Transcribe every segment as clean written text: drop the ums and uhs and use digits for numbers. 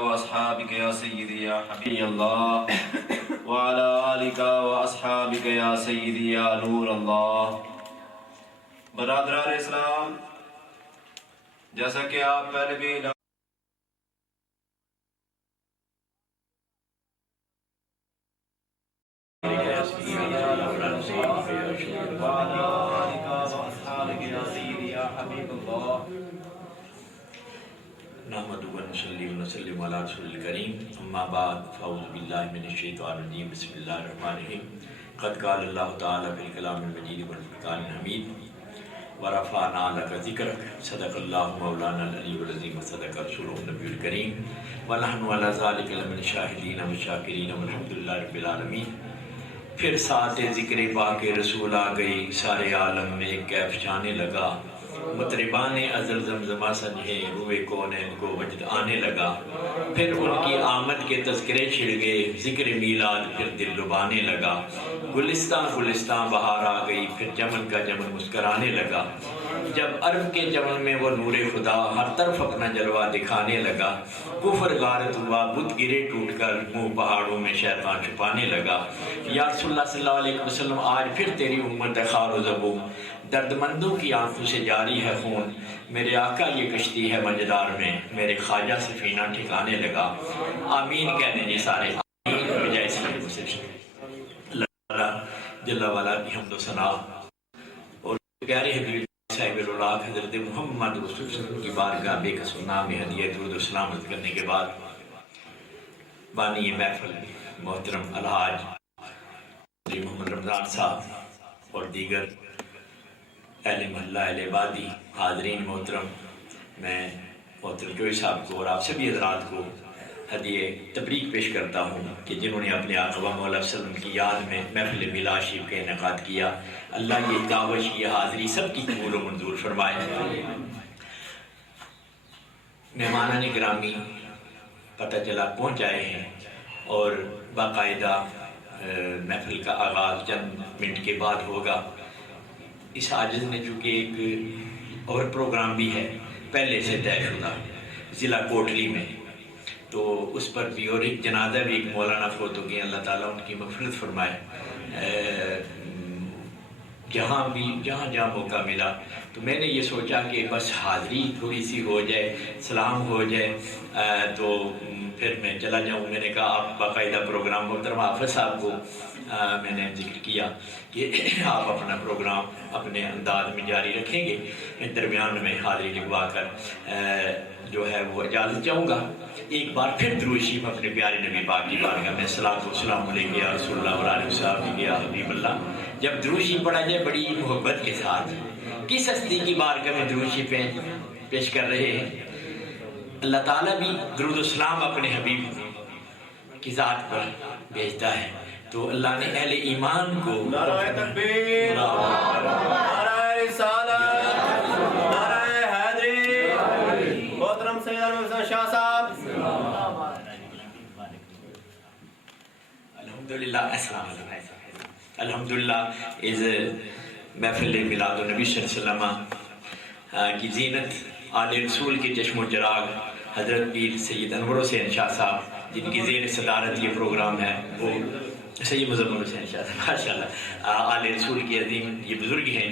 وأصحابك يا سيدي يا حبيب الله وعلى آلك وأصحابك يا سيدي يا نور الله. برادران اسلام، جیسا کہ آپ پہلے بھی نحمد و نصلی و نسلم علی رسول الکریم اما بعد فاعوذ باللہ من الشیطان الرجیم بسم اللہ الرحمن الرحیم. قد قال اللہ تعالی فی الکلام المجید والفرقان الحمید ورفعنا لک ذکرک. صدق اللہ مولانا العلی العظیم وصدق رسولہ النبی الکریم ونحن علی ذلک لمن الشاہدین والشاکرین والحمد للہ رب العالمین. پھر ساتھ ذکر پاک رسول آ گئی، سارے عالم میں کیف چھانے لگا. مطربان ازل زمزمہ سنجھے، روئے کونین کو وجد آنے لگا. پھر ان کی آمد کے تذکرے چھڑ گئے، ذکر میلاد پھر دل لبانے لگا. گلستان گلستان بہار آ گئی، پھر چمن کا چمن مسکرانے لگا. جب عرب کے چمن میں وہ نور خدا ہر طرف اپنا جلوہ دکھانے لگا. کفر غارت ہوا، بت گرے ٹوٹ کر، منہ پہاڑوں میں شیطان چھپانے لگا. یا رسول اللہ صلی اللہ علیہ وسلم، آج پھر تیری امت ہے خار و زبوں، درد مندوں کی آنکھوں سے جاری ہے خون. میرے آقا یہ کشتی ہے مجدار میں، میرے خواجہ سفینہ ٹھکانے لگا. آمین کہنے جی سارے. آمین بجائے سے اللہ جل والا کی حمد و ثنا اور پیارے حبیب صاحب الولاق حضرت محمد رسول صلی اللہ علیہ وسلم کی بارگاہ بے کسو نام ہدیہ درود و سلامت کرنے کے بعد بانی محفل محترم الحاج محمد رمضان صاحب اور دیگر اہل محلہ اہل عبادی حاضرین محترم، میں محترم جوئی صاحب کو اور آپ سبھی حضرات کو ہدیہ تبریک پیش کرتا ہوں کہ جنہوں نے اپنے آقا مولا صلی اللہ علیہ وسلم کی یاد میں محفل میلاد شریف کا انعقاد کیا. اللہ یہ دعوت یہ حاضری سب کی قبول و منظور فرمائے. مہمانان گرامی پتہ چلا پہنچ آئے ہیں اور باقاعدہ محفل کا آغاز چند منٹ کے بعد ہوگا. اس عاجز نے چونکہ ایک اور پروگرام بھی ہے پہلے سے طے شدہ ضلع کوٹلی میں، تو اس پر بھی اور ایک جنازہ بھی ایک مولانا فوت ہو گئے، اللہ تعالیٰ ان کی مغفرت فرمائے. جہاں موقع ملا تو میں نے یہ سوچا کہ بس حاضری تھوڑی سی ہو جائے، سلام ہو جائے تو پھر میں چلا جاؤں. میں نے کہا آپ باقاعدہ پروگرام محترم حافظ صاحب کو میں نے ذکر کیا کہ آپ اپنا پروگرام اپنے انداز میں جاری رکھیں گے. درمیان میں حاضری لگوا کر جو ہے وہ اجازت چاہوں گا. ایک بار پھر درود شریف اپنے پیارے نبی پاک کی بارگاہ میں صلاۃ و سلام علیک یا رسول اللہ علیہ وسلم یا حبیب اللہ. جب درود شریف پڑھا جائے بڑی محبت کے ساتھ کس ہستی کی بارگاہ میں درود شریف پیش کر رہے ہیں، اللہ تعالیٰ بھی درود و سلام اپنے حبیب کی ذات پر بھیجتا ہے. تو اللہ نے اہل ایمان کو نعرہ تکبیر، نعرہ رسالت، نعرہ حیدری. محترم سید احمد شاہ صاحب الحمدللہ اس محفل میلاد النبی صلی اللہ علیہ وسلم کی زینت آل رسول کے چشم و چراغ حضرت پیر سید انور حسین شاہ صاحب جن کی زیر صدارت یہ پروگرام ہے، وہ سید مزمل حسین شاہ صاحب ماشاء اللہ آل رسول کے عظیم یہ بزرگ ہیں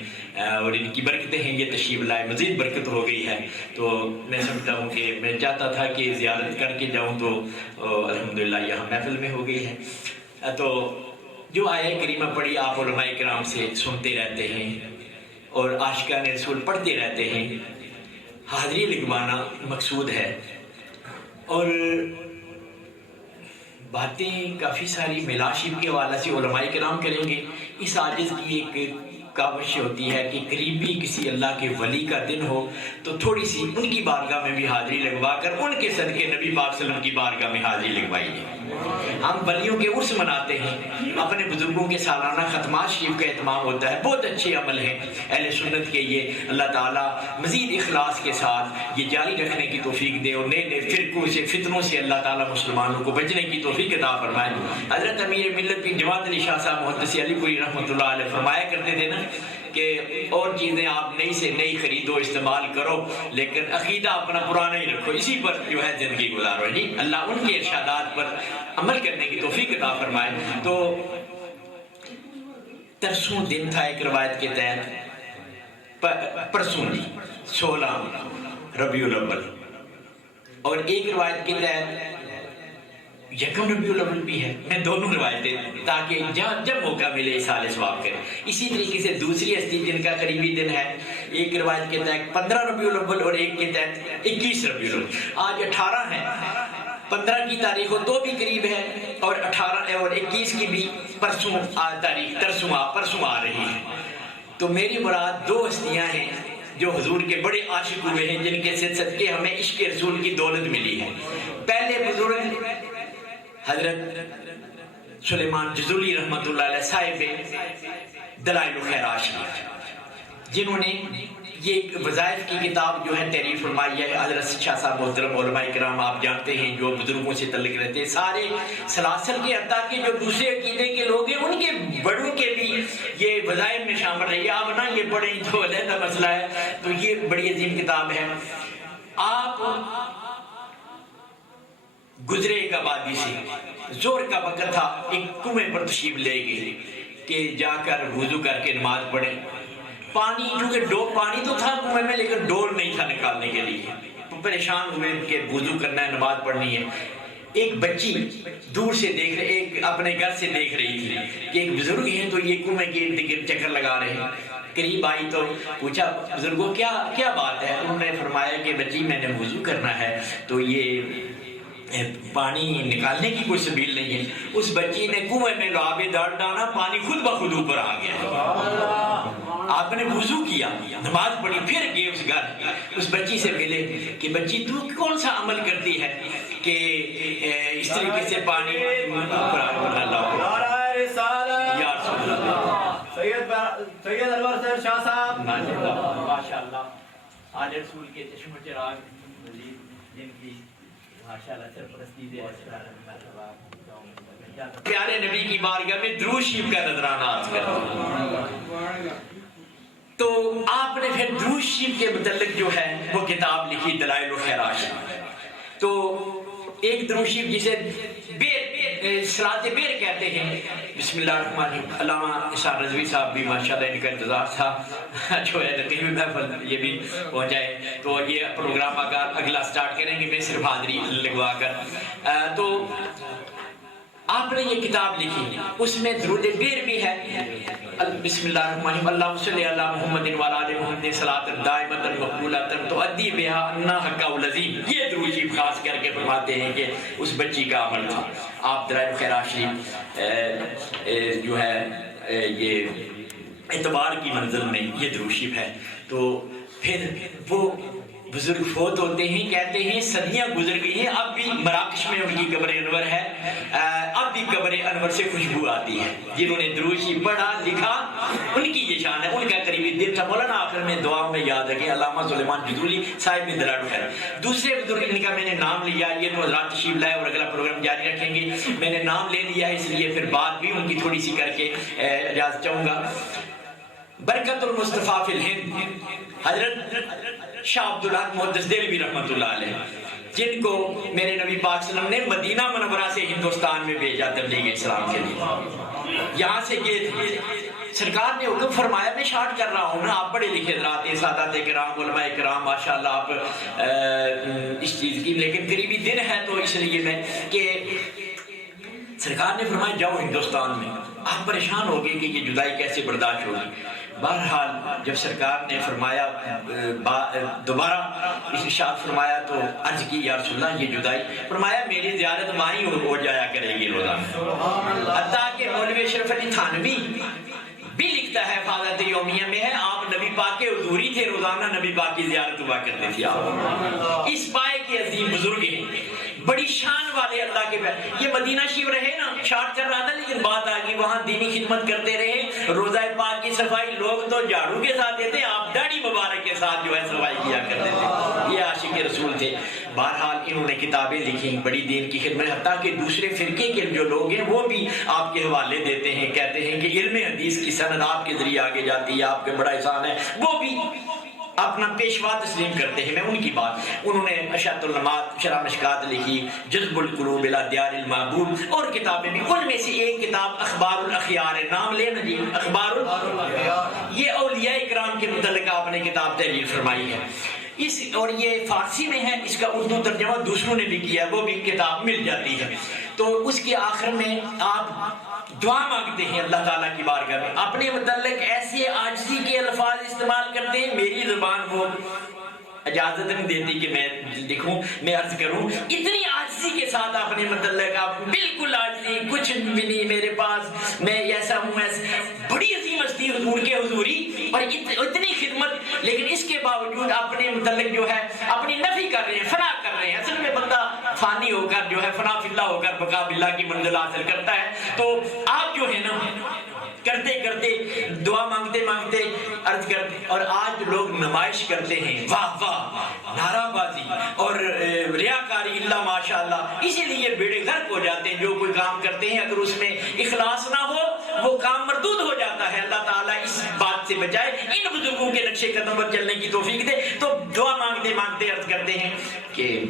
اور ان کی برکتیں ہیں. یہ تشریف لائے، مزید برکت ہو گئی ہے. تو میں سمجھتا ہوں کہ میں چاہتا تھا کہ زیارت کر کے جاؤں تو الحمدللہ یہاں محفل میں ہو گئی ہے. تو جو آیہ کریمہ پڑھی آپ علماء کرام سے سنتے رہتے ہیں اور عاشقان رسول پڑھتے رہتے ہیں. حاضری لگوانا مقصود ہے اور باتیں کافی ساری میلاد شریف کے حوالے سے علماء کرام کریں گے. اس عاجز کی ایک کاوش ہوتی ہے کہ قریبی کسی اللہ کے ولی کا دن ہو تو تھوڑی سی ان کی بارگاہ میں بھی حاضری لگوا کر ان کے صدقے نبی پاک صلی اللہ علیہ وسلم کی بارگاہ میں حاضری لگوائیے۔ ہم ولیوں کے عرس مناتے ہیں، اپنے بزرگوں کے سالانہ ختمات شریف کا اہتمام ہوتا ہے، بہت اچھے عمل ہیں اہل سنت کے یہ۔ اللہ تعالیٰ مزید اخلاص کے ساتھ یہ جاری رکھنے کی توفیق دے اور نئے نئے فرقوں سے فتنوں سے اللہ تعالیٰ مسلمانوں کو بچنے کی توفیق عطا فرمائے۔ حضرت امیر ملت پیر جماعت علی شاہ صاحب محدث علی پوری رحمۃ اللہ علیہ فرمایا کرتے تھے نا کہ اور چیزیں آپ نئی سے نئی خریدو استعمال کرو لیکن عقیدہ اپنا پرانا ہی رکھو، اسی پر جو ہے زندگی گزارو۔ جی اللہ ان کے ارشادات پر عمل کرنے کی توفیق عطا فرمائے۔ تو ترسوں دن تھا ایک روایت کے تحت، پرسوں جی 16 ربیع الاول، اور ایک روایت کے تحت یکم ربیع الاول بھی ہے۔ میں دونوں روایتیں تاکہ جب موقع ملے اصال ثواب کریں۔ اسی طریقے سے دوسری ہستی جن کا قریبی دن ہے، ایک روایت کے تحت 15 ربیع الاول اور ایک کے تحت 21 ربیع الاول۔ آج 18 ہے، 15 کی تاریخ ہو تو بھی قریب ہے اور 18 اور 21 کی بھی پرسوں تاریخ پرسوں آ رہی ہے۔ تو میری مراد دو ہستیاں ہیں جو حضور کے بڑے عاشق ہوئے ہیں، جن کے صدقے ہمیں عشق رسول کی دولت ملی ہے۔ پہلے بزرگ حضرت سلیمان جزولی رحمۃ اللہ علیہ صاحب دلائل الخیرات شریف، جنہوں نے یہ وظائف کی کتاب جو ہے تحریر فرمائی ہے۔ حضرت شاہ صاحب محترم علماء کرام آپ جانتے ہیں جو بزرگوں سے تعلق رہتے ہیں، سارے سلاسل کے حتیٰ کہ جو دوسرے عقیدے کے لوگ ہیں ان کے بڑوں کے بھی یہ وظائف میں شامل رہی۔ آپ نا یہ بڑے تو علیحدہ مسئلہ ہے، تو یہ بڑی عظیم کتاب ہے۔ آپ گزرے ایک آبادی سے، زور کا وقت تھا، ایک کنویں پر تشریف لے گئے کہ جا کر وضو کر کے نماز پڑھیں۔ پانی چونکہ پانی تو تھا کنویں میں لیکن ڈول نہیں تھا نکالنے کے لیے، پریشان ہوئے کہ وضو کرنا ہے، نماز پڑھنی ہے۔ ایک بچی دور سے دیکھ رہے، ایک اپنے گھر سے دیکھ رہی تھی کہ ایک بزرگ ہیں تو یہ کنویں کے ارد گرد چکر لگا رہے ہیں۔ قریب آئی تو پوچھا بزرگوں کیا بات ہے؟ انہوں نے فرمایا کہ بچی میں نے وضو کرنا ہے تو یہ پانی نکالنے کی کوئی سبیل نہیں ہے۔ اس بچی نے کنویں میں لعاب ڈالا، پانی خود بخود اوپر آ گیا۔ آپ نے وضو کیا، نماز پڑھی، پھر گئے اس گھر، اس بچی سے ملے کہ بچی تو کون سا عمل کرتی ہے کہ اس طریقے سے پانی اوپر سید انور صاحب شاہ صاحب ماشاءاللہ آج رسول کے چشم و چراغ جن کی ماشاءاللہ سرپرستی دے پیارے نبی کی بارگاہ میں درود شریف کا نذرانہ عرض کرتے ہیں۔ تو آپ نے پھر درود شریف کے متعلق جو ہے وہ کتاب لکھی دلائل الخیرات شریف۔ تو ایک درود شریف جسے صلاۃ بیر کہتے ہیں، بسم اللہ الرحمن الرحیم۔ علامہ اسحاق رضوی صاحب بھی ماشاءاللہ ان کا انتظار تھا جو ہے نقیب محفل یہ بھی پہنچ جائے تو یہ پروگرام اگلا سٹارٹ کریں گے، میں صرف حاضری لگوا کر۔ تو آپ نے یہ کتاب لکھی، اس میں درود بیر بھی ہے، بسم اللہ الرحمن الرحیم، اللہم صلی علی محمد وعلی آل محمد صلاۃ دائمۃ مقبولۃ تؤدی بہا عنا حق العظیم۔ یہ درود شریف خاص کر کے فرماتے ہیں کہ اس بچی کا عمل تھا۔ آپ دلائل الخیرات شریف جو ہے یہ اعتبار کی منزل میں یہ درود شریف ہے۔ تو پھر وہ بزرگ فوت ہوتے ہیں، کہتے ہیں صدیاں گزر گئی ہیں، اب بھی مراکش میں ان کی قبر انور ہے، اب بھی قبر انور سے خوشبو آتی ہے۔ جنہوں نے درود شریف پڑھا لکھا ان کی یہ شان ہے، ان کا قریبی دل تھا۔ مولانا آخر میں دعاؤں میں یاد رکھیں علامہ سلیمان جزولی صاحب بن دلال الخیرات۔ دوسرے بزرگ ان کا میں نے نام لیا، یہ تو حضرات تشریف لائے اور اگلا پروگرام جاری رکھیں گے، میں نے نام لے لیا ہے اس لیے پھر بات بھی ان کی تھوڑی سی کر کے اجازت چاہوں گا۔ برکت المصطفیٰ فی الہند حضرت شاہ عبدالحق محدث دہلوی رحمۃ اللہ علیہ، جن کو میرے نبی پاک صلی اللہ علیہ وسلم نے مدینہ منورہ سے ہندوستان میں بھیجا تبلیغ اسلام کے لیے۔ یہاں سے یہ سرکار نے حکم فرمایا، میں شارٹ کر رہا ہوں نا، آپ پڑھے لکھے حضرات ہیں، سادات کرام علماء کرام ماشاءاللہ آپ اس چیز کی، لیکن قریبی دن ہے تو اس لیے میں کہ سرکار نے فرمایا جاؤ ہندوستان میں۔ آپ پریشان ہو گئے کہ یہ جدائی کیسے برداشت ہوگی۔ بہرحال جب سرکار نے فرمایا دوبارہ ارشاد فرمایا تو عرض کی یا رسول اللہ یہ جدائی، فرمایا میری زیارت وہاں ہی ہو جایا کرے گی روزانہ۔ حتیٰ کہ مولوی اشرف علی تھانوی بھی لکھتا ہے حفاظت یومیہ میں ہے، آپ نبی پاک کے حضوری تھے، روزانہ نبی پاک کی زیارت ہوا کرتے تھے آپ۔ اس پائے کے عظیم بزرگ ہیں، بڑی شان والے اللہ کے پیارے۔ یہ مدینہ شریف رہے نا، شارٹ چل رہا تھا لیکن بات آ گئی، وہاں دینی خدمت کرتے رہے، روزہ پاک کی صفائی لوگ تو جھاڑو کے ساتھ دیتے، آپ داڑھی مبارک کے ساتھ جو ہے صفائی کیا کرتے تھے۔ یہ عاشق رسول تھے۔ بہرحال انہوں نے کتابیں لکھی، بڑی دین کی خدمت، حتیٰ کہ دوسرے فرقے کے جو لوگ ہیں وہ بھی آپ کے حوالے دیتے ہیں، کہتے ہیں کہ علم حدیث کی سند آپ کے ذریعے آگے جاتی ہے، آپ کے بڑا احسان ہے، وہ بھی اپنا پیشوا تسلیم کرتے ہیں۔ میں ان کی بات، انہوں نے اشاعت النمات، شرح مشکات لکھی، جذب القلوب الی دیار المحبوب، اور کتابیں بھی، ان میں سے ایک کتاب اخبار الاخیار ہے، نام لینا جی، اخبار الاخیار، یہ اولیاء کرام کے متعلق آپ نے کتاب تحریر فرمائی ہے، اور یہ فارسی میں ہے، اس کا اردو ترجمہ دوسروں نے بھی کیا ہے، وہ بھی کتاب مل جاتی ہے۔ تو اس کے آخر میں آپ دعا مانگتے ہیں اللہ تعالیٰ کی بارگاہ میں، اپنے متعلق ایسے عاجزی کے الفاظ استعمال کرتے ہیں، میری زبان وہ اجازت نہیں دیتی کہ میں لکھوں، میں عرض کروں، اتنی عاجزی کے ساتھ اپنے متعلق آپ بالکل عاجزی، کچھ بھی نہیں میرے پاس، میں ایسا ہوں، ایسا بڑی عظیم ہستی حضور کے حضوری، اور اتنی خدمت، لیکن اس کے باوجود اپنے متعلق جو ہے اپنی نفی کر رہے ہیں، فنا کر رہے ہیں۔ اصل میں بندہ فانی ہو کر جو ہے فنا فی اللہ ہو کر بقا باللہ کی منزل حاصل کرتا ہے۔ تو آپ جو ہے نا کرتے کرتے دعا مانگتے مانگتے عرض کرتے، اور آج لوگ نمائش کرتے ہیں، واہ واہ، نعرہ بازی اور ریاکاری، اللہ ماشاء اللہ، اسی لیے بیڑے غرق ہو جاتے ہیں۔ جو کوئی کام کرتے ہیں اگر اس میں اخلاص نہ ہو وہ کام مردود ہو جاتا ہے۔ اللہ تعالیٰ اس بات سے بچائے، ان بزرگوں کے نقش قدم پر چلنے کی توفیق دے۔ تو دعا مانگتے مانگتے عرض کرتے ہیں کہ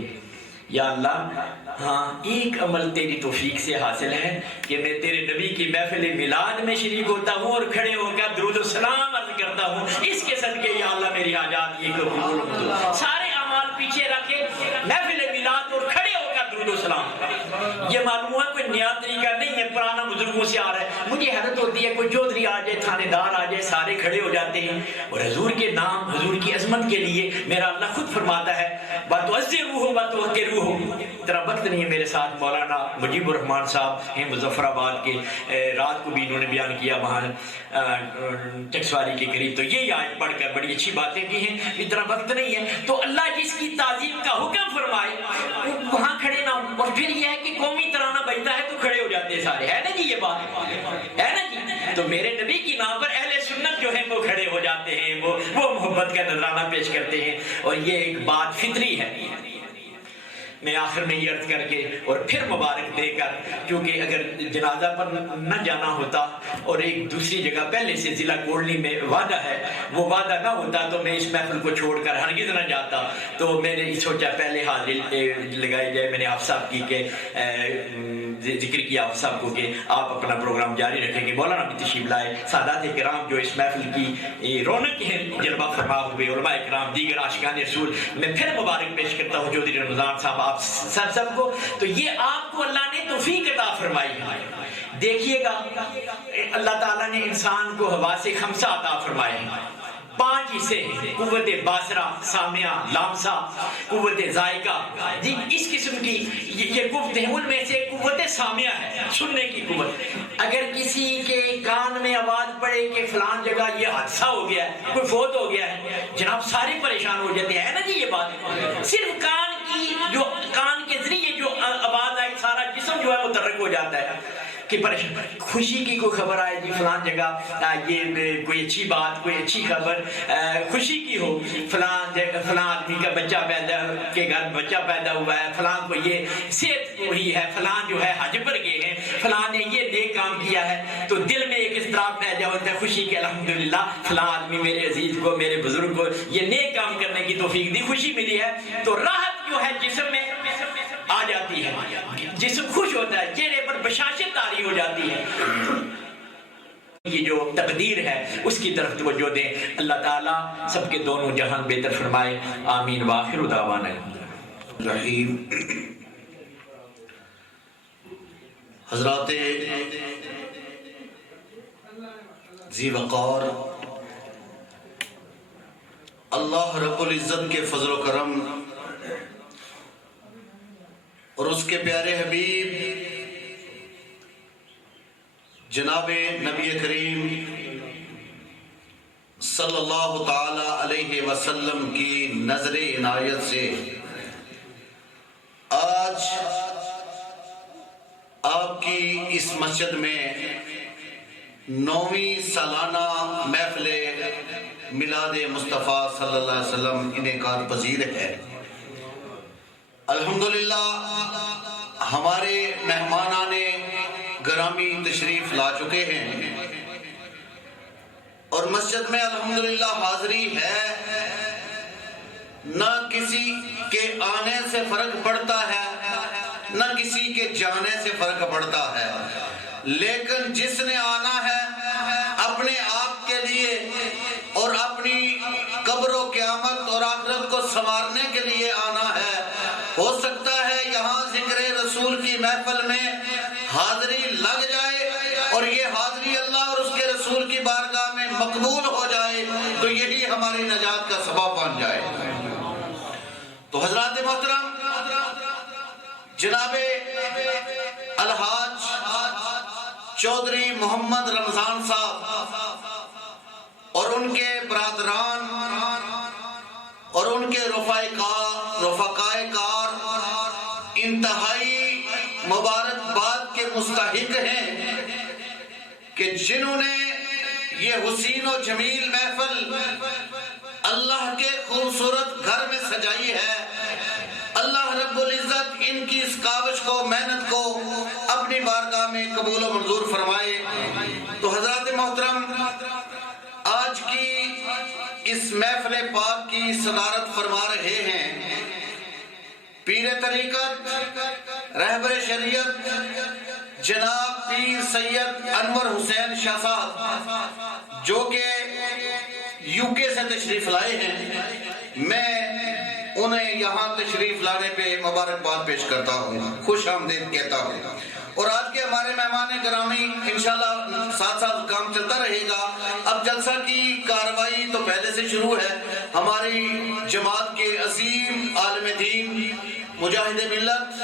یا اللہ، ہاں ایک عمل تیری توفیق سے حاصل ہے کہ میں تیرے نبی کی محفل میلاد میں شریک ہوتا ہوں اور کھڑے ہو کر درود و سلام عرض کرتا ہوں، اس کے صدقے یا اللہ میری حاجات یہ قبول ہو۔ سارے اعمال پیچھے رکھے، محفل میلاد اور کھڑے ہو کر درود و سلام۔ یہ معلوم ہوا کوئی نیا طریقہ نہیں ہے، پرانا بزرگوں سے آ رہا ہے۔ مجھے حیرت ہوتی ہے، کوئی چودھری آ جائے، تھانے دار آ جائے، سارے کھڑے ہو جاتے ہیں، اور حضور کے نام، حضور کی عظمت کے لیے میرا اللہ خود فرماتا ہے بَتُعَزِّرُوهُ وَتُوَقِّرُوهُ۔ ذرا وقت نہیں ہے میرے ساتھ، مولانا مجیب الرحمان صاحب ہیں مظفر آباد کے، رات کو بھی انہوں نے بیان کیا وہاں چکسواری کے قریب، تو یہی آیت پڑھ کر بڑی اچھی باتیں کی ہیں، اتنا وقت نہیں ہے۔ تو اللہ جس کی تعظیم کا حکم فرمائے وہاں کھڑے نہ ہوں، اور پھر یہ ہے کہ قومی ترانہ بجتا ہے تو کھڑے ہو جاتے ہیں سارے، ہے نا جی، یہ بات ہے نا جی۔ تو میرے نبی کی نام پر اہل سنت جو ہے وہ کھڑے ہو جاتے ہیں، وہ محبت کا نذرانہ پیش کرتے ہیں، اور یہ ایک بات فطری ہے۔ میں آخر میں یہ عرض کر کے اور پھر مبارک دے کر، کیونکہ اگر جنازہ پر نہ جانا ہوتا اور ایک دوسری جگہ پہلے سے ضلع کوڑلی میں وعدہ ہے، وہ وعدہ نہ ہوتا تو میں اس محفل کو چھوڑ کر ہرگز نہ جاتا۔ تو میں نے سوچا پہلے حاضری لگائی جائے، میں نے آپ صاحب کی کہ ذکر کیا آپ صاحب کو کہ آپ اپنا پروگرام جاری رکھیں گے، مولانا بھی تشریف لائے، سادات کرام جو اس محفل کی رونق ہیں جلوہ فرما ہوئے، علماء کرام، دیگر عاشقان رسول، میں پھر مبارک پیش کرتا ہوں چودھری رمضان صاحب آپ سب کو۔ تو یہ آپ کو اللہ نے توفیق عطا فرمائی ہے۔ دیکھیے گا اللہ تعالیٰ نے انسان کو حواس خمسہ عطا فرمائے ہیں، 5 حصے ہیں، قوت باصرہ، سامعہ، لامسہ، قوت ذائقہ، جی اس قسم کی یہ قوت ہیں، ان میں سے قوت سامعہ ہے، سننے کی قوت۔ اگر کسی کے کان میں آواز پڑے کہ فلان جگہ یہ حادثہ ہو گیا ہے، کوئی فوت ہو گیا ہے، جناب سارے پریشان ہو جاتے ہیں نا جی۔ یہ بات صرف کان کی، جو کان کے ذریعے جو آواز آئی سارا جسم جو ہے متحرک ہو جاتا ہے کہ پریشان۔ خوشی کی کوئی خبر آئے جی فلان جگہ یہ کوئی اچھی بات، کوئی اچھی خبر خوشی کی ہو، فلان آدمی کا بچہ پیدا کے گھر بچہ پیدا ہوا ہے، فلان کو یہ صحت ہوئی ہے، فلان جو ہے حج پر گئے ہیں، فلان نے یہ نیک کام کیا ہے، تو دل میں ایک اضطراب پیدا ہوتا ہے خوشی کے، الحمدللہ فلان آدمی میرے عزیز کو، میرے بزرگ کو یہ نیک کام کرنے کی توفیق دی، خوشی ملی ہے۔ تو راحت جو ہے جسم میں آ جاتی ہے، جسم خوش ہوتا ہے، چہرے پر بشاشت طاری ہو جاتی ہے۔ یہ جو تقدیر ہے اس کی طرف توجہ دیں، اللہ تعالیٰ سب کے دونوں جہان بہتر فرمائے، آمین وآخر دعوانا رحیم۔ حضرات ذی وقار، اللہ رب العزت کے فضل و کرم اور اس کے پیارے حبیب جناب نبی کریم صلی اللہ تعالی علیہ وسلم کی نظر عنایت سے آج آپ کی اس مسجد میں 9ویں سالانہ محفل میلاد مصطفیٰ صلی اللہ علیہ وسلم انعقاد پذیر ہے۔ الحمدللہ ہمارے مہمانان گرامی تشریف لا چکے ہیں اور مسجد میں الحمدللہ حاضری ہے، نہ کسی کے آنے سے فرق پڑتا ہے نہ کسی کے جانے سے فرق پڑتا ہے، لیکن جس نے آنا ہے اپنے آپ کے لیے اور اپنی قبر و قیامت اور آخرت کو سنوارنے کے لیے آنا ہے۔ ہو سکتا ہے یہاں ذکر رسول کی محفل میں حاضری لگ جائے اور یہ حاضری اللہ اور اس کے رسول کی بارگاہ میں مقبول ہو جائے تو یہی ہماری نجات کا سبب بن جائے۔ تو حضرات محترم، جناب الحاج چودھری محمد رمضان صاحب اور ان کے برادران اور ان کے رفقائے کار انتہائی مبارکباد کے مستحق ہیں کہ جنہوں نے یہ حسین و جمیل محفل اللہ کے خوبصورت گھر میں سجائی ہے۔ اللہ رب العزت ان کی اس کاوش کو، محنت کو اپنی بارگاہ میں قبول و منظور فرمائے۔ تو حضرات محترم، آج کی اس محفل پاک کی صدارت فرما رہے ہیں پیر طریقت رہبر شریعت جناب پیر سید انور حسین شاہ صاحب، جو کہ UK سے تشریف لائے ہیں۔ میں انہیں یہاں تشریف لانے پہ مبارکباد پیش کرتا ہوں، خوش آمدید کہتا ہوں۔ اور آج کے ہمارے مہمان گرامی انشاءاللہ ساتھ ساتھ کام چلتا رہے گا۔ اب جلسہ کی کاروائی تو پہلے سے شروع ہے۔ ہماری جماعت کے عظیم عالم دین، مجاہد ملت،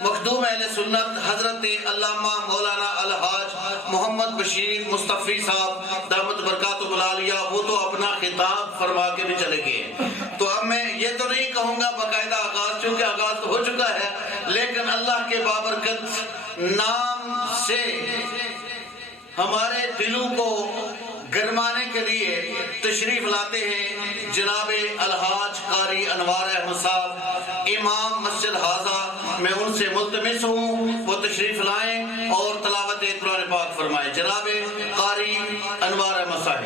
مخدوم اہل سنت حضرت علامہ مولانا الحاج محمد بشیر مصطفی صاحب دامت برکاتہ العالیہ، وہ تو اپنا خطاب فرما کے بھی چلے گئے۔ تو اب میں یہ تو نہیں کہوں گا باقاعدہ آغاز، چونکہ آغاز تو ہو چکا ہے، لیکن اللہ کے بابرکت نام سے ہمارے دلوں کو گرمانے کے لیے تشریف لاتے ہیں جناب الحاج قاری انوار احمد صاحب، امام مسجد حاضہ۔ میں ان سے ملتمس ہوں وہ تشریف لائیں اور تلاوت قرآن پاک فرمائیں۔ جناب قاری انوار احمد صاحب۔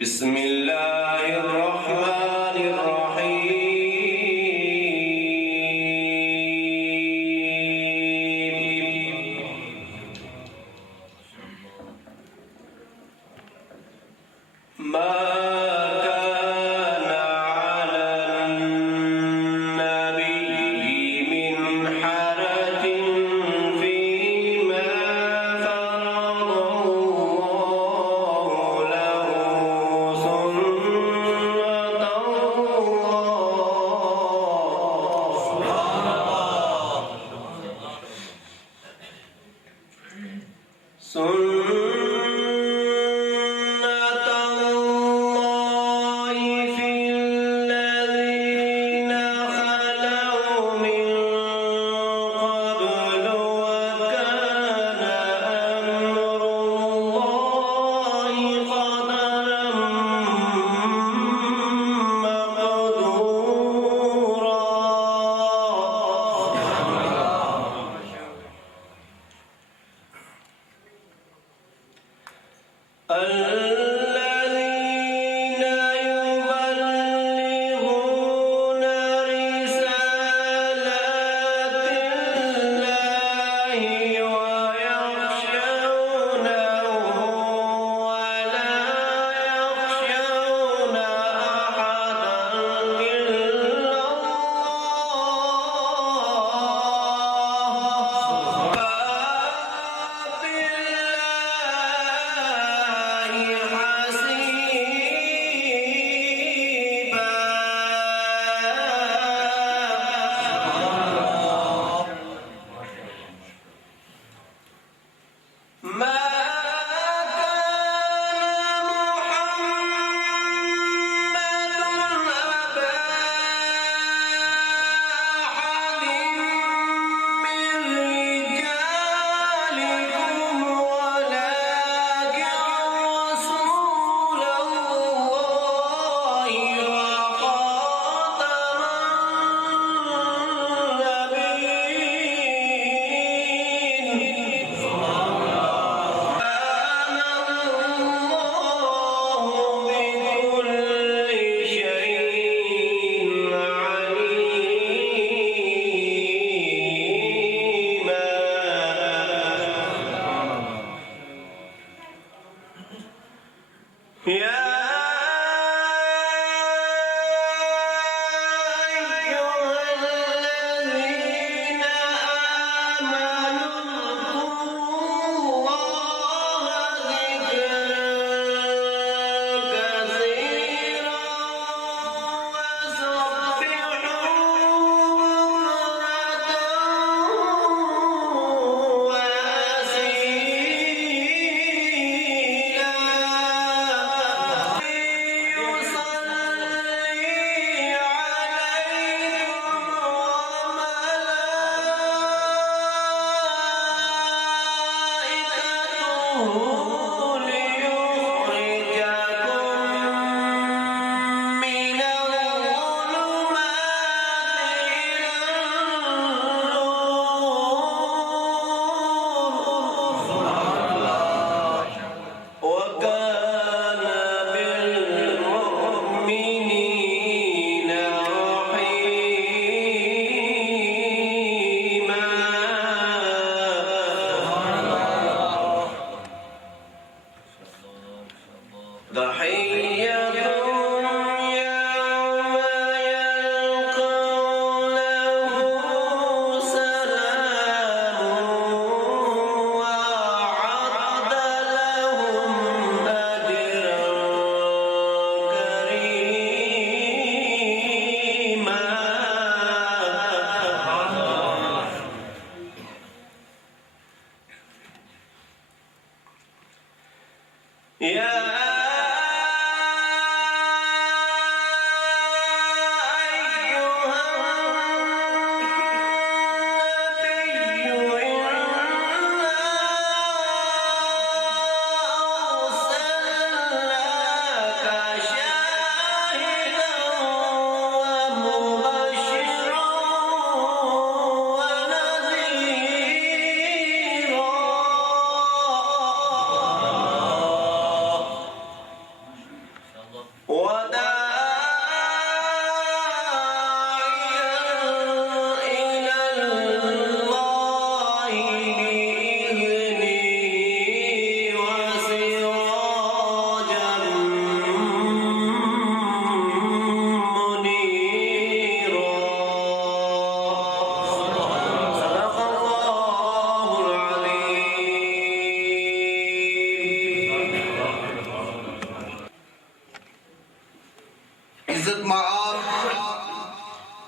بسم اللہ الرحمن الرحیم۔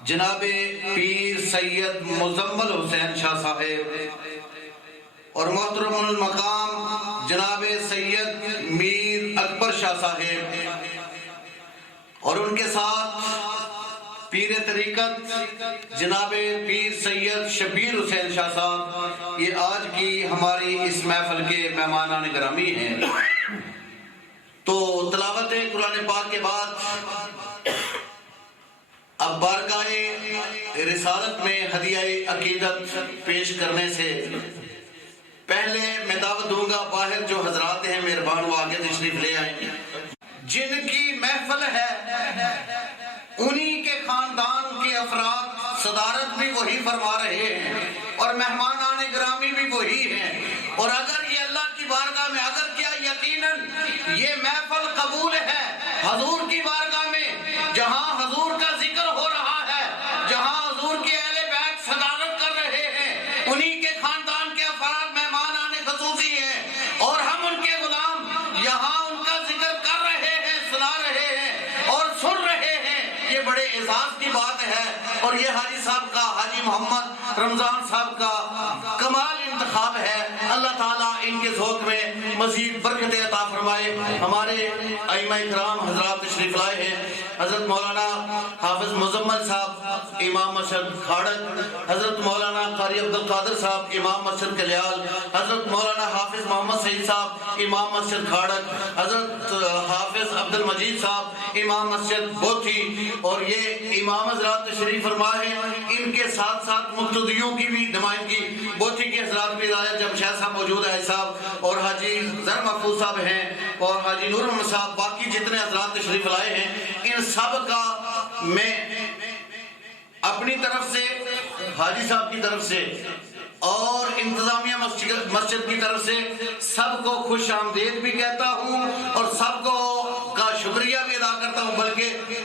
جناب پیر سید مزمل حسین شاہ صاحب اور محترم المقام جناب سید میر اکبر شاہ صاحب اور ان کے ساتھ پیر طریقت جناب پیر سید شبیر حسین شاہ صاحب، یہ آج کی ہماری اس محفل کے مہمانان گرامی ہیں۔ تو تلاوت قرآن پاک کے بعد اب بارگاہ رسالت میں ہدیہ عقیدت پیش کرنے سے پہلے میں دعوت دوں گا باہر جو حضرات ہیں مہربان وہ آگے تشریف لے آئیں۔ جن کی محفل ہے انہی کے خاندان کے افراد صدارت بھی وہی فرما رہے ہیں اور مہمانان گرامی بھی وہی ہیں، اور اگر یہ اللہ کی بارگاہ میں اگر کیا یقیناً یہ محفل قبول ہے حضور کی بارگاہ میں، جہاں حضور کا ذکر ہو رہا ہے، جہاں حضور کے اہل بیت صدارت کر رہے ہیں، انہی کے خاندان کے افراد مہمانان خصوصی ہیں اور ہم ان کے غلام یہاں ان کا ذکر کر رہے ہیں، سنا رہے ہیں اور سن رہے ہیں، یہ بڑے اعزاز کی بات ہے۔ اور یہ حاجی صاحب کا، حاجی محمد رمضان صاحب کا کمال انتخاب ہے۔ اللہ تعالیٰ ان کے ذوق میں مزید برکت عطا فرمائے۔ ہمارے ائمہ کرام حضرات تشریف لائے ہیں، حضرت مولانا حافظ مزمل صاحب امام مسجد کھاڑک، حضرت مولانا قاری عبدالقادر صاحب امام مسجد کلیال، حضرت مولانا حافظ محمد سعید صاحب امام مسجد کھاڑک، حضرت حافظ عبد المجید صاحب امام مسجد بوتھی، اور یہ امام حضرات تشریف فرما ہے۔ ان کے ساتھ ساتھ مقتدیوں کی بھی نمائندگی بوتھی کے حضرات بھی رائے جمشید صاحب موجود ہے صاحب، اور حاجی زر محفوظ صاحب ہیں اور حاجی نور محمد صاحب، باقی جتنے حضرات تشریف لائے ہیں ان سب کا میں اپنی طرف سے، حاجی صاحب کی طرف سے اور انتظامیہ مسجد کی طرف سے سب کو خوش آمدید بھی کہتا ہوں اور سب کو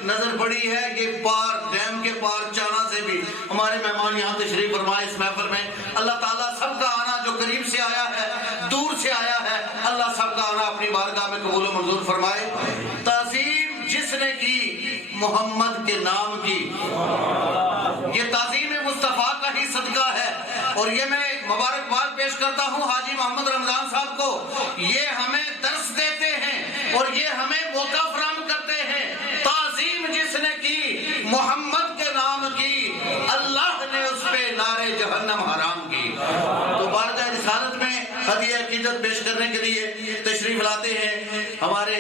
نظر پڑی ہے یہ پار ڈیم کے پار چانا سے بھی ہمارے مہمان یہاں تشریف فرمائے اس محفل میں. اللہ تعالیٰ سب کا آنا جو قریب سے آیا ہے دور سے آیا ہے اللہ سب کا آنا اپنی بارگاہ میں قبول و منظور فرمائے. تعظیم جس نے کی محمد کے نام کی یہ تعظیم مصطفیٰ کا ہی صدقہ ہے. اور یہ میں مبارکباد پیش کرتا ہوں حاجی محمد رمضان صاحب کو. یہ ہمیں درس دیتے ہیں اور یہ ہمیں موقع فراہم کرتے ہیں. تعظیم جس نے کی محمد کے نام کی اللہ نے اس پہ نارے جہنم حرام کی. تو بارگاہ رسالت میں ہدیہ عقیدت پیش کرنے کے لیے تشریف لاتے ہیں ہمارے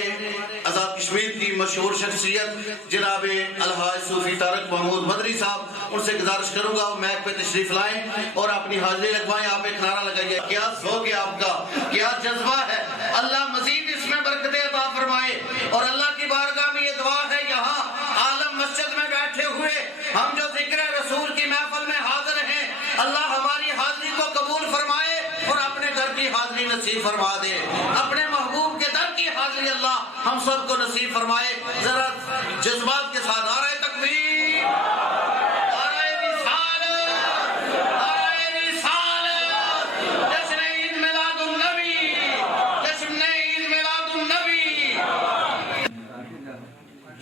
آزاد کشمیر کی مشہور شخصیت جناب الحاج صوفی طارق محمود مدری صاحب. ان سے گزارش کروں گا وہ میک پہ تشریف لائیں اور اپنی حاضری لگوائیں. آپ ایک نعرہ لگائیے. کیا ذوق ہے آپ کا, کیا جذبہ ہے. اللہ مزید اس میں برکتیں عطا فرمائے. اور اللہ کی بارگاہ میں یہ دعا ہے یہاں عالم مسجد میں بیٹھے ہوئے ہم جو ذکر رسول کی محفل میں حاضر ہیں اللہ ہماری حاضری کو قبول فرمائے اور اپنے گھر کی حاضری نصیب فرما دے. اپنے محبوب کے در کی حاضری اللہ ہم سب کو نصیب فرمائے. ذرا جذبات کے ساتھ نعرہ تکبیر, نعرہ رسالت, نعرہ رسالت, جشن عید میلاد النبی, جشن عید میلاد النبی.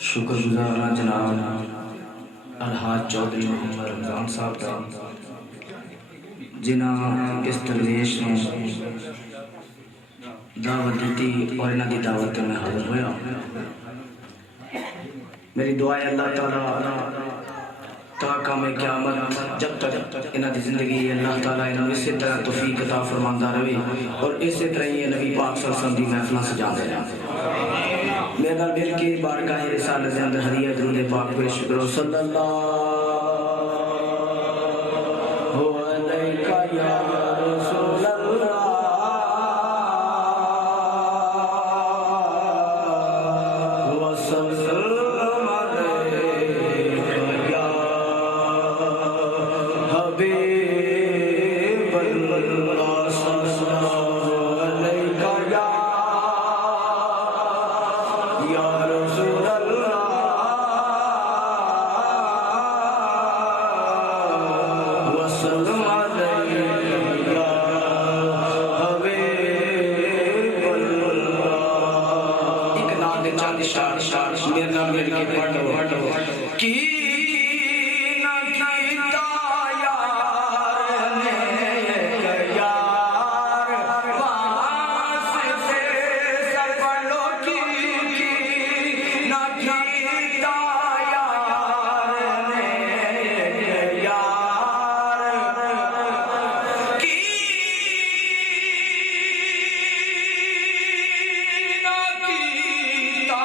شکر گزار جناب الحاج چودھری محمد رمضان صاحب کا جنہاں اس درویش نے دعوت دیتی اور انہاں دی دعوت میں حاضر ہویا. میری دعا ہے اللہ تعالیٰ تا قیام قیامت جب تک انہاں دی زندگی اللہ تعالیٰ انہاں اسی طرح توفیق عطا فرماندا رہے اور اسی طرح یہ نبی پاک صلی اللہ علیہ وسلم دی محفلاں سجاندے رہے. میرے نال مل کے بارگاہ رسالت دے اندر ہدیہ درود پاک پیش کرو. صلی اللہ یا رسول اللہ وسلم علیک یا حبیب اللہ صلی اللہ علیک یا رسول اللہ وسلم میرے نام میرے کے پڑھو کی نہ کیتا یار نے یار واسطے سر پڑھو کی نہ کیتا یار نے یار کی نہ کیتا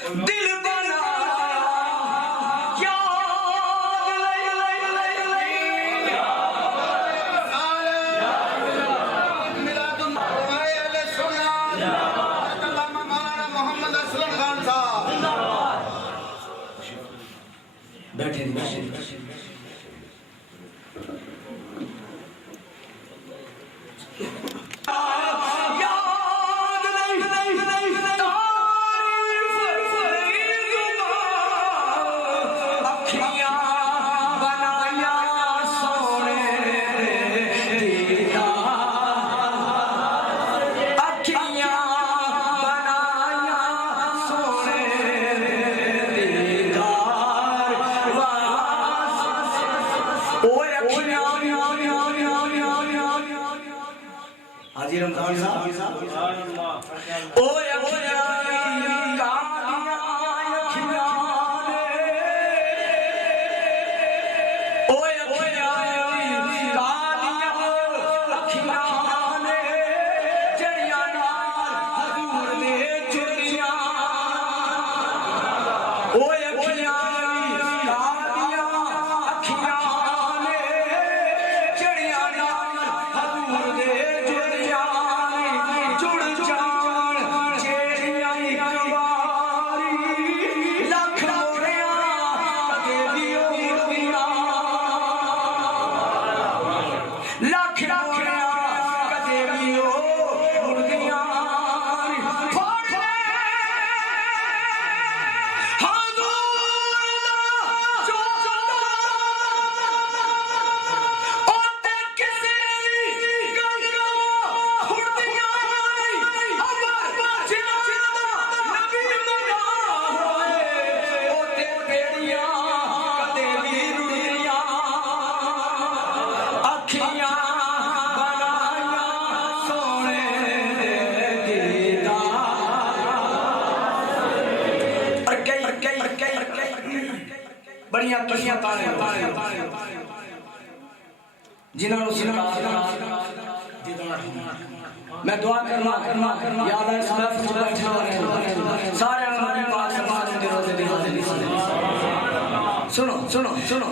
دل بنایا یاد محمد اسلم خان صاحب بیٹھے حاجی رمضان صاحب جنہوں میں دعا کرنا یا اللہ اس محفل میں بیٹھا رہے سارے ہماری پاک سے بات دے روزے دے حاضری سنو سنو سنو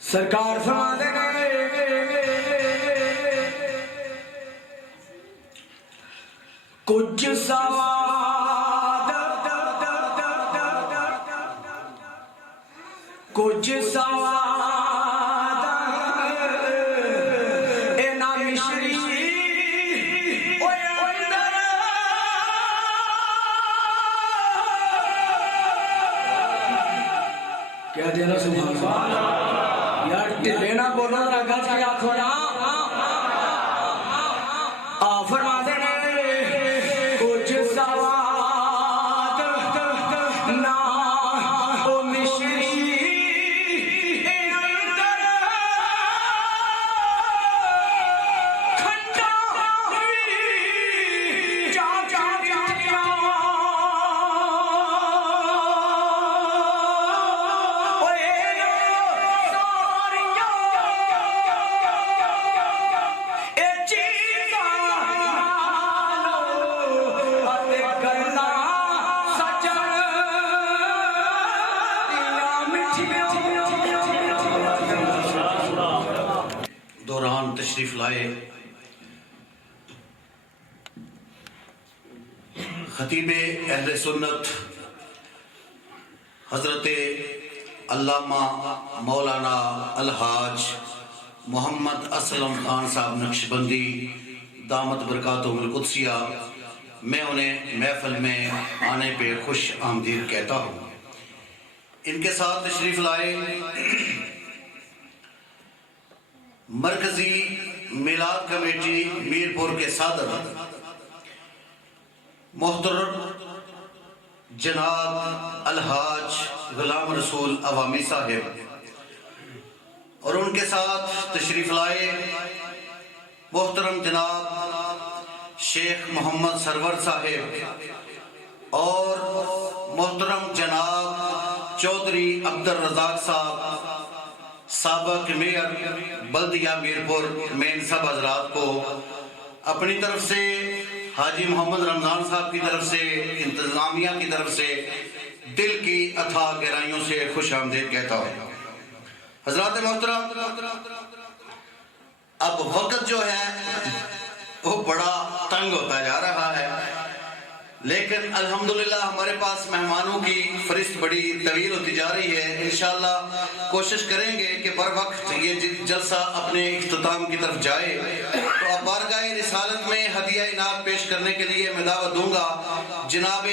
سرکار فرما دے کچھ سواد کچھ سواد اینا مشری کیا دینا سبحان اللہ یار لینا بولنا رکھا چاہیے آنکھوں نا فرما دینے کچھ سواد نا او مشری تشریف لائے، خطیب اہل سنت حضرت علامہ مولانا الحاج محمد اسلم خان صاحب نقشبندی دامت برکاتہم القدسیہ، میں انہیں محفل میں آنے پہ خوش آمدید کہتا ہوں۔ ان کے ساتھ تشریف لائے مرکزی میلاد کمیٹی میرپور کے صدر محترم جناب الحاج غلام رسول عوامی صاحب، اور ان کے ساتھ تشریف لائے محترم جناب شیخ محمد سرور صاحب اور محترم جناب چودھری عبد الرزاق صاحب سابق میئر بلدیہ میرپور، میں ان سب حضرات کو اپنی طرف سے، حاجی محمد رمضان صاحب کی طرف سے، انتظامیہ کی طرف سے دل کی اتھا گہرائیوں سے خوش آمدید کہتا ہوں۔ حضرات محترم، اب وقت جو ہے وہ بڑا تنگ ہوتا جا رہا ہے، لیکن الحمدللہ ہمارے پاس مہمانوں کی فہرست بڑی طویل ہوتی جا رہی ہے۔ انشاءاللہ کوشش کریں گے کہ بر وقت یہ جلسہ اپنے اختتام کی طرف جائے، تو اب بارگاہ رسالت میں ہدیہ انعام پیش کرنے کے لیے میں دعوت دوں گا جناب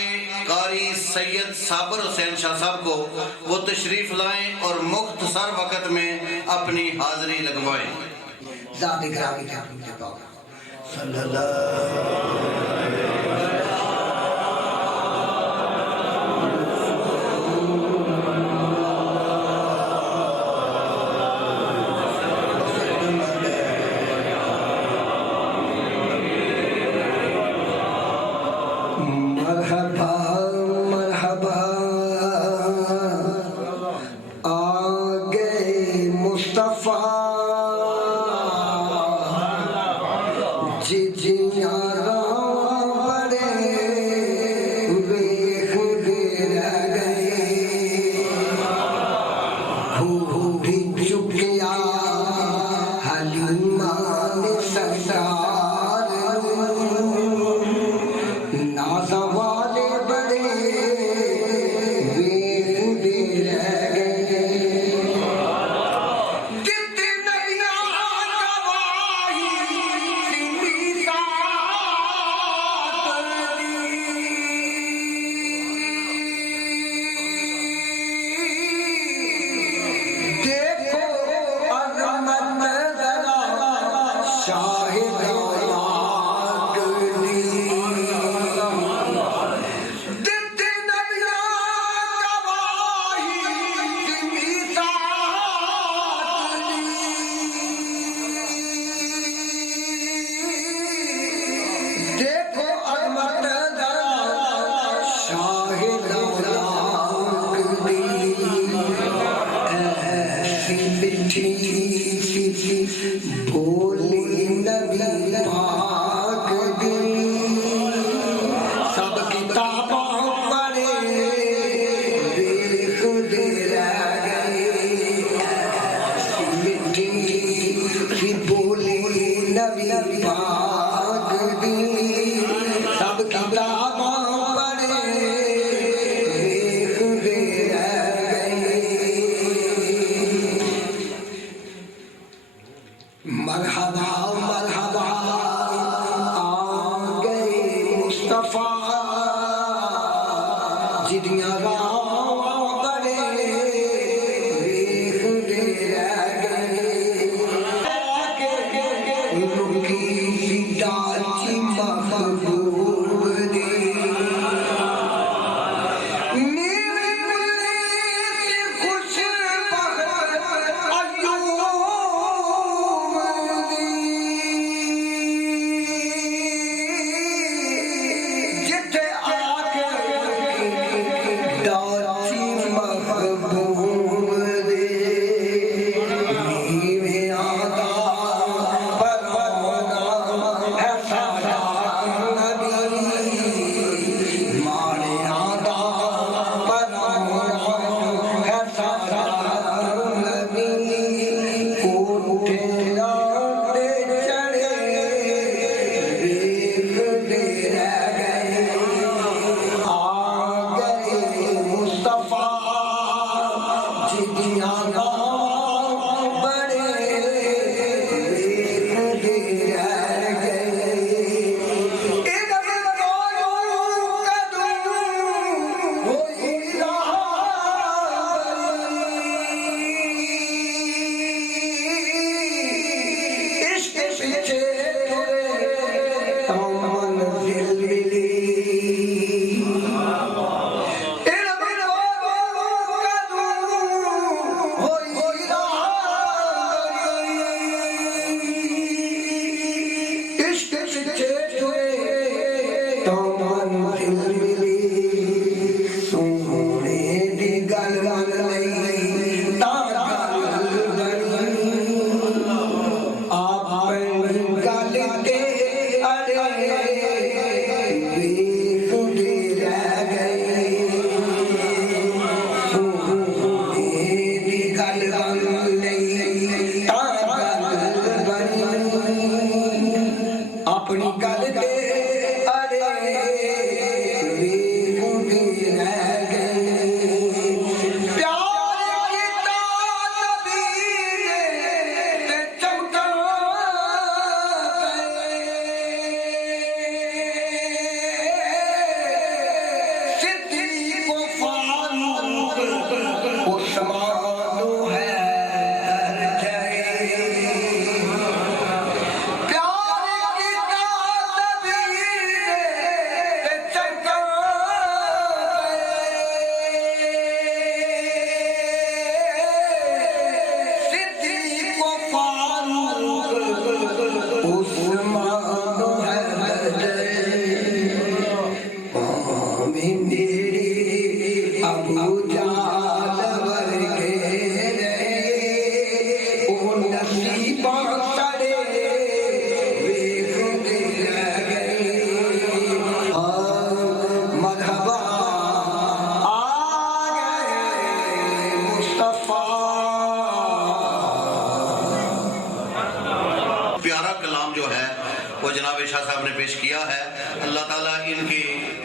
قاری سید صابر حسین شاہ صاحب کو، وہ تشریف لائیں اور مختصر وقت میں اپنی حاضری لگوائیں۔ ذات گرامی کے حکم کے پاک صلی اللہ دا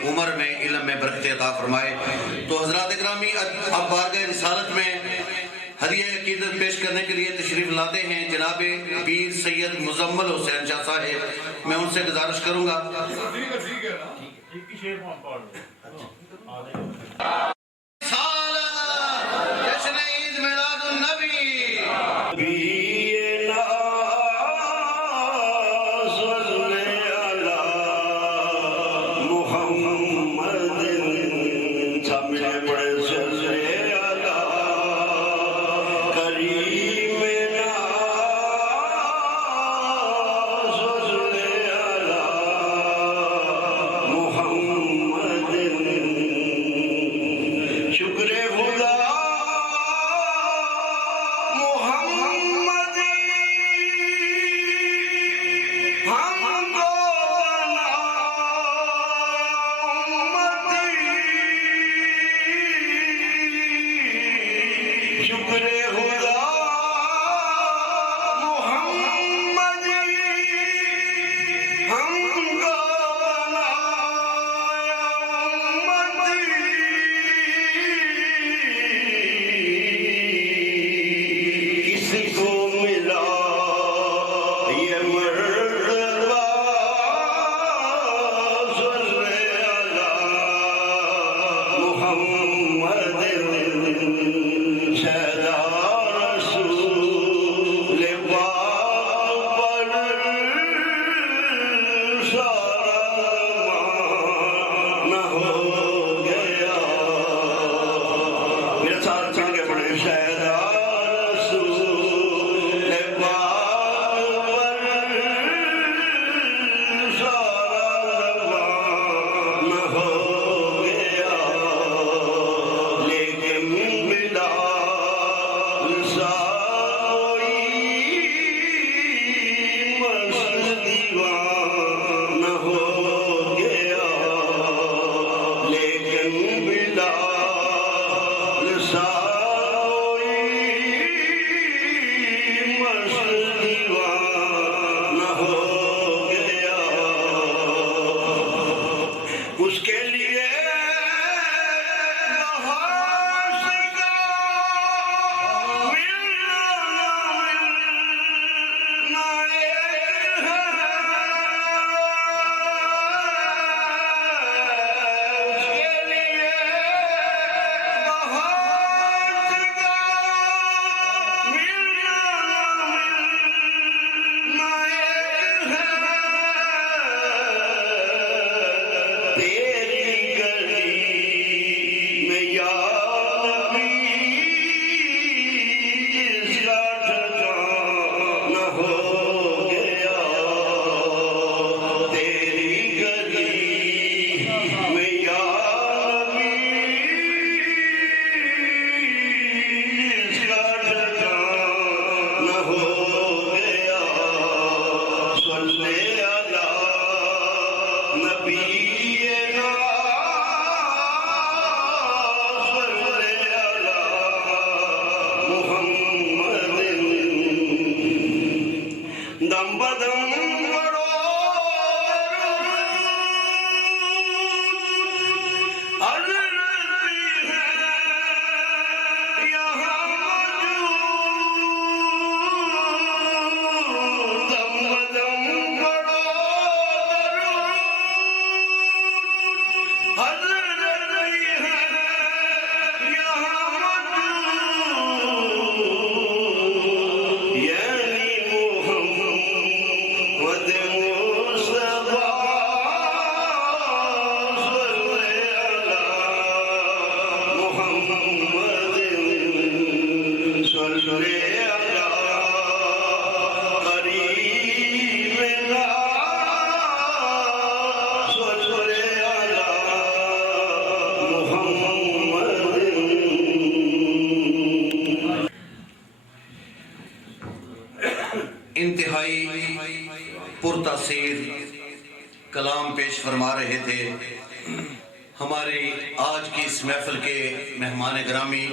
عمر میں علم میں برکت عطا فرمائے۔ تو حضرات گرامی اب بارگاہ رسالت میں ہدیہ عقیدت پیش کرنے کے لیے تشریف لاتے ہیں جناب پیر سید مزمل حسین شاہ صاحب۔ میں ان سے گزارش کروں گا جشن عید میلاد النبی انتہائی پرتاثیر کلام پیش فرما رہے تھے ہماری آج کی اس محفل کے مہمان گرامی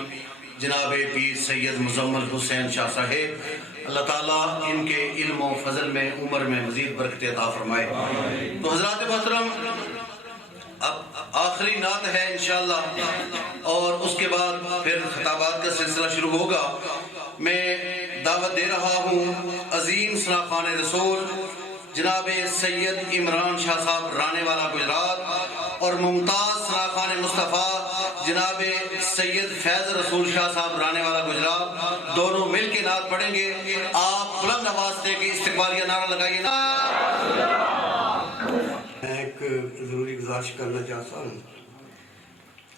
جناب پیر سید مزمل حسین شاہ صاحب، اللہ تعالیٰ ان کے علم و فضل میں عمر میں مزید برکت عطا فرمائے۔ تو حضرات محترم، اب آخری نعت ہے انشاءاللہ اور اس کے بعد پھر خطابات کا سلسلہ شروع ہوگا. میں دعوت دے رہا ہوں عظیم سراخان رسول جناب سید عمران شاہ صاحب رانے والا گجرات اور ممتاز سراخان مصطفیٰ جناب سید فیض رسول شاہ صاحب رانے والا گجرات، دونوں مل کے نعت پڑھیں گے. آپ بلند آواز سے کہ استقبالیہ نعرہ لگائیے. میں ایک ضروری گزارش کرنا چاہتا ہوں.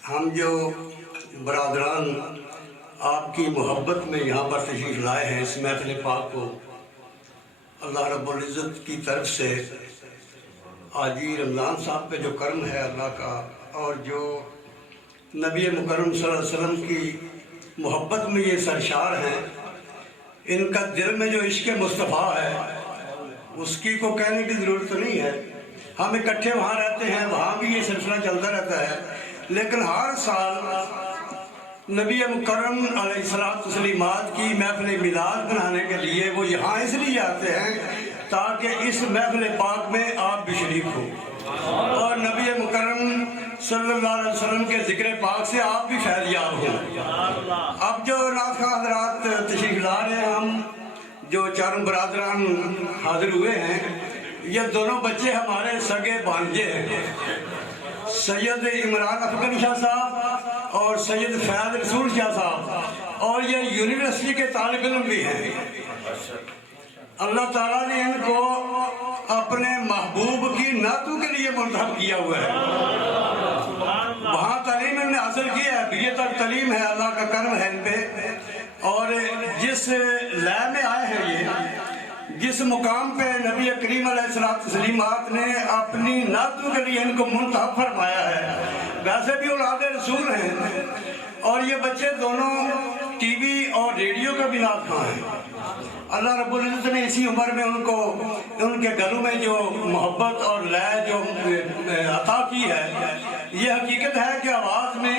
ہم جو برادران آپ کی محبت میں یہاں پر تشریف لائے ہیں اس محفل پاک کو، اللہ رب العزت کی طرف سے حاجی رمضان صاحب پہ جو کرم ہے اللہ کا، اور جو نبی مکرم صلی اللہ علیہ وسلم کی محبت میں یہ سرشار ہیں، ان کا دل میں جو عشق مصطفیٰ ہے اس کی کو کہنے کی ضرورت نہیں ہے. ہم اکٹھے وہاں رہتے ہیں، وہاں بھی یہ سلسلہ چلتا رہتا ہے، لیکن ہر سال نبی مکرم علیہ السلام کی محفل میلاد بنانے کے لیے وہ یہاں اس لیے آتے ہیں تاکہ اس محفل پاک میں آپ بھی شریک ہو اور نبی مکرم صلی اللہ علیہ وسلم کے ذکر پاک سے آپ بھی فیض یاب ہوں. اب جو نعت خواہ حضرات تشریف لا رہے ہیں، ہم جو چاروں برادران حاضر ہوئے ہیں، یہ دونوں بچے ہمارے سگے بھانجے ہیں، سید عمران افغان شاہ صاحب اور سید فیض رسول شاہ صاحب، اور یہ یونیورسٹی کے طالب علم بھی ہیں. اللہ تعالیٰ نے ان کو اپنے محبوب کی نعتوں کے لیے منتخب کیا ہوا ہے. وہاں تعلیم انہوں نے حاصل کی ہے، بی اے تک تعلیم ہے، اللہ کا کرم ہے ان پہ. اور جس لے میں آئے ہیں، یہ جس مقام پہ نبی کریم علیہ السلام نے اپنی نعتوں کے لیے ان کو منتخب فرمایا ہے، ویسے بھی اولاد رسول ہیں. اور یہ بچے دونوں ٹی وی اور ریڈیو کا بھی نعت خواں ہیں. اللہ رب العزت نے اسی عمر میں ان کو ان کے گلوں میں جو محبت اور لے جو عطا کی ہے. یہ حقیقت ہے کہ آواز میں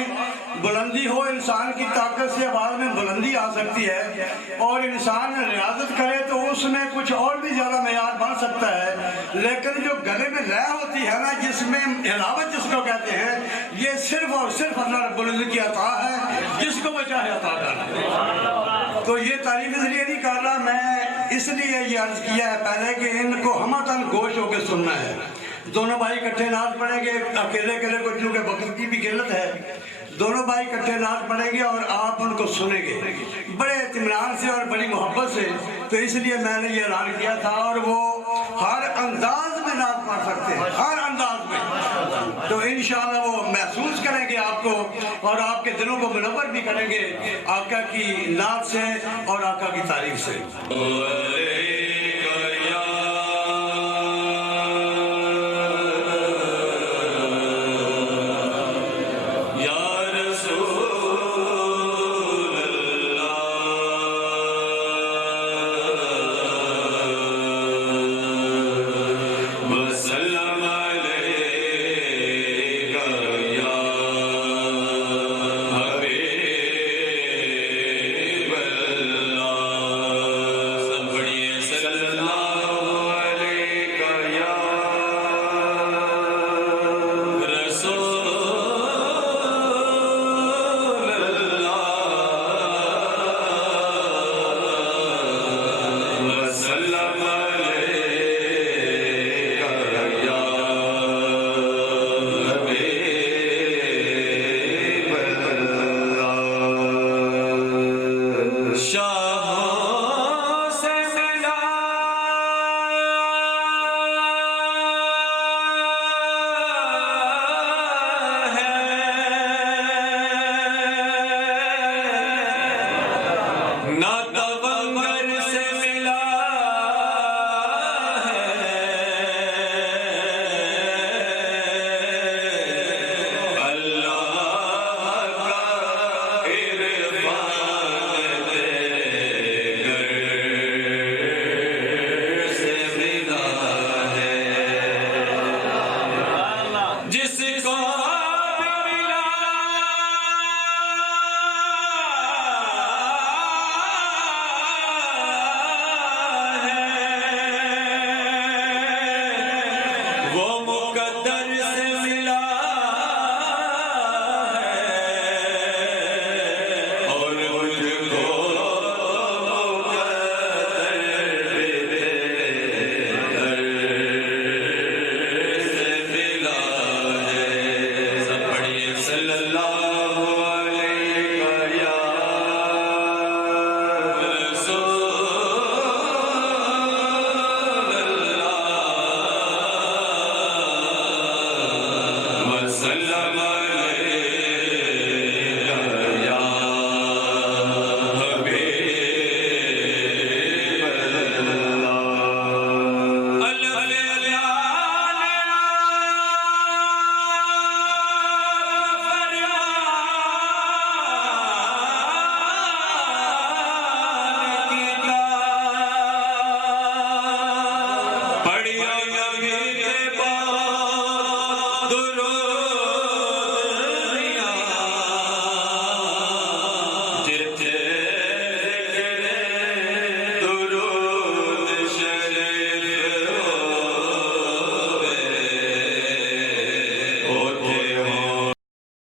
بلندی ہو، انسان کی طاقت سے آواز میں بلندی آ سکتی ہے، اور انسان ریاضت کرے تو اس میں کچھ اور بھی زیادہ معیار بن سکتا ہے. لیکن جو گلے میں لے ہوتی ہے نا، جس میں علاوت جس کو کہتے ہیں، یہ صرف اور صرف اللہ رب العزت کی عطا ہے، جس کو وہ چاہے عطا کر. تو یہ تعریف اس لیے نہیں کر رہا، میں اس لیے یہ عرض کیا ہے پہلے کہ ان کو ہمتن گوش ہو کے سننا ہے. دونوں بھائی اکٹھے نعت پڑھیں گے، اکیلے اکیلے کو چونکہ وقت کی بھی قلت ہے، دونوں بھائی اکٹھے نعت پڑھیں گے اور آپ ان کو سنیں گے بڑے اطمینان سے اور بڑی محبت سے. تو اس لیے میں نے یہ اعلان کیا تھا، اور وہ ہر انداز میں نعت پڑھ سکتے ہیں، ہر انداز میں. تو انشاءاللہ وہ محسوس کریں گے آپ کو، اور آپ کے دلوں کو منور بھی کریں گے آقا کی نعت سے اور آقا کی تعریف سے.